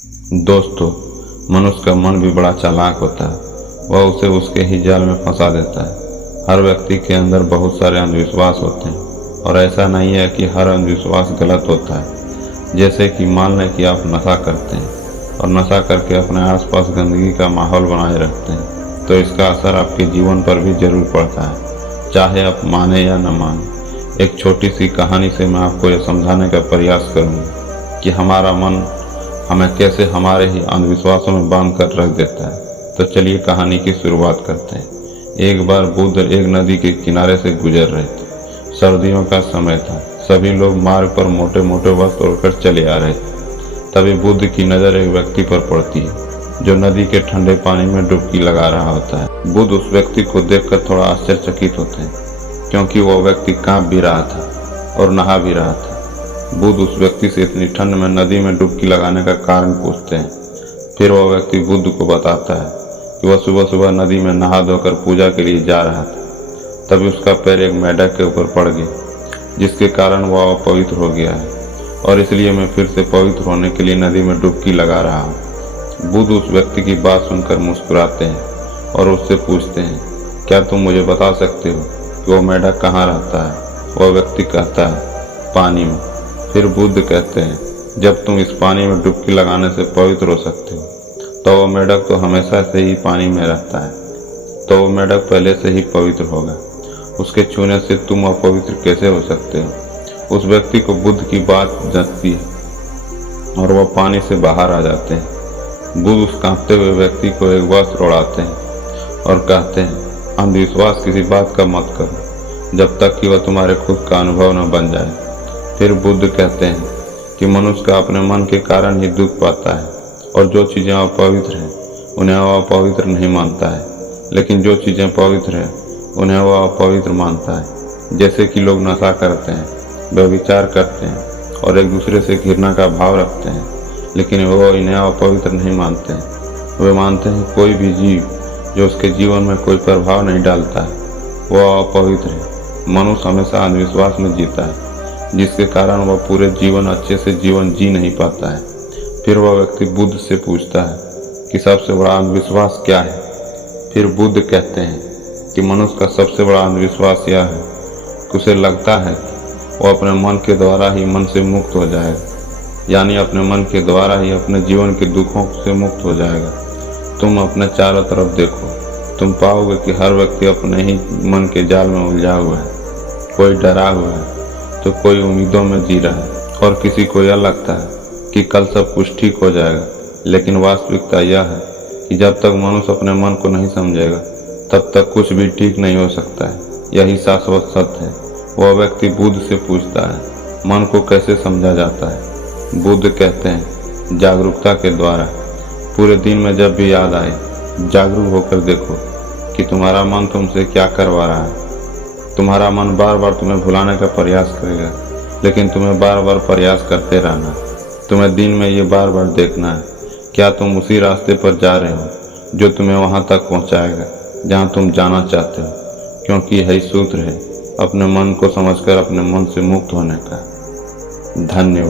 दोस्तों, मनुष्य का मन भी बड़ा चालाक होता है। वह उसे उसके ही जाल में फंसा देता है। हर व्यक्ति के अंदर बहुत सारे अंधविश्वास होते हैं और ऐसा नहीं है कि हर अंधविश्वास गलत होता है। जैसे कि मान लें कि आप नशा करते हैं और नशा करके अपने आसपास गंदगी का माहौल बनाए रखते हैं, तो इसका असर आपके जीवन पर भी जरूर पड़ता है, चाहे आप माने या न माने। एक छोटी सी कहानी से मैं आपको यह समझाने का प्रयास करूँगा कि हमारा मन हमें कैसे हमारे ही अंधविश्वासों में बांध कर रख देता है। तो चलिए कहानी की शुरुआत करते हैं। एक बार बुद्ध एक नदी के किनारे से गुजर रहे थे। सर्दियों का समय था। सभी लोग मार्ग पर मोटे मोटे वस्त्र ओढ़कर चले आ रहे थे। तभी बुद्ध की नज़र एक व्यक्ति पर पड़ती है जो नदी के ठंडे पानी में डुबकी लगा रहा होता है। बुद्ध उस व्यक्ति को देखकर थोड़ा आश्चर्यचकित होते हैं, क्योंकि वह व्यक्ति कांप भी रहा था और नहा भी रहा था। बुद्ध उस व्यक्ति से इतनी ठंड में नदी में डुबकी लगाने का कारण पूछते हैं। फिर वह व्यक्ति बुद्ध को बताता है कि वह सुबह सुबह नदी में नहा धोकर पूजा के लिए जा रहा था। तभी उसका पैर एक मेंढक के ऊपर पड़ गया, जिसके कारण वह अपवित्र हो गया है और इसलिए मैं फिर से पवित्र होने के लिए नदी में डुबकी लगा रहा हूँ। बुद्ध उस व्यक्ति की बात सुनकर मुस्कुराते हैं और उससे पूछते हैं, क्या तुम मुझे बता सकते हो कि वह मेंढक कहाँ रहता है? वह व्यक्ति कहता है, पानी में। फिर बुद्ध कहते हैं, जब तुम इस पानी में डुबकी लगाने से पवित्र हो सकते हो, तो वह मेंढक तो हमेशा से ही पानी में रहता है, तो वह मेंढक पहले से ही पवित्र होगा। उसके छूने से तुम अपवित्र कैसे हो सकते हो? उस व्यक्ति को बुद्ध की बात जचती है और वह पानी से बाहर आ जाते हैं। बुद्ध उस कांपते हुए व्यक्ति को एक वस्त्र ओढ़ाते हैं और कहते हैं, अंधविश्वास किसी बात का मत करो जब तक कि वह तुम्हारे खुद का अनुभव न बन जाए। फिर बुद्ध कहते हैं कि मनुष्य का अपने मन के कारण ही दुख पाता है और जो चीज़ें अपवित्र हैं उन्हें वह अपवित्र नहीं मानता है, लेकिन जो चीज़ें पवित्र हैं उन्हें वह अपवित्र मानता है। जैसे कि लोग नशा करते हैं, व्यभिचार करते हैं और एक दूसरे से घृणा का भाव रखते हैं, लेकिन वह इन्हें अपवित्र नहीं मानते हैं। वे मानते हैं कोई भी जीव जो उसके जीवन में कोई प्रभाव नहीं डालता है वह अपवित्र है। मनुष्य हमेशा अंधविश्वास में जीता है, जिसके कारण वह पूरे जीवन अच्छे से जीवन जी नहीं पाता है। फिर वह व्यक्ति बुद्ध से पूछता है कि सबसे बड़ा अंधविश्वास क्या है? फिर बुद्ध कहते हैं कि मनुष्य का सबसे बड़ा अंधविश्वास यह है कि उसे लगता है वह अपने मन के द्वारा ही मन से मुक्त हो जाएगा, यानी अपने मन के द्वारा ही अपने जीवन के दुखों से मुक्त हो जाएगा। तुम अपने चारों तरफ देखो, तुम पाओगे कि हर व्यक्ति अपने ही मन के जाल में उलझा हुआ है। कोई डरा हुआ है तो कोई उम्मीदों में जी रहा है और किसी को यह लगता है कि कल सब कुछ ठीक हो जाएगा। लेकिन वास्तविकता यह है कि जब तक मनुष्य अपने मन को नहीं समझेगा तब तक कुछ भी ठीक नहीं हो सकता है। यही शाश्वत सत्य है। वह व्यक्ति बुद्ध से पूछता है, मन को कैसे समझा जाता है? बुद्ध कहते हैं, जागरूकता के द्वारा। पूरे दिन में जब भी याद आए जागरूक होकर देखो कि तुम्हारा मन तुमसे क्या करवा रहा है। तुम्हारा मन बार बार तुम्हें भुलाने का प्रयास करेगा, लेकिन तुम्हें बार बार प्रयास करते रहना। तुम्हें दिन में ये बार बार देखना है, क्या तुम उसी रास्ते पर जा रहे हो जो तुम्हें वहां तक पहुंचाएगा जहां तुम जाना चाहते हो। क्योंकि यही सूत्र है अपने मन को समझकर अपने मन से मुक्त होने का। धन्यवाद।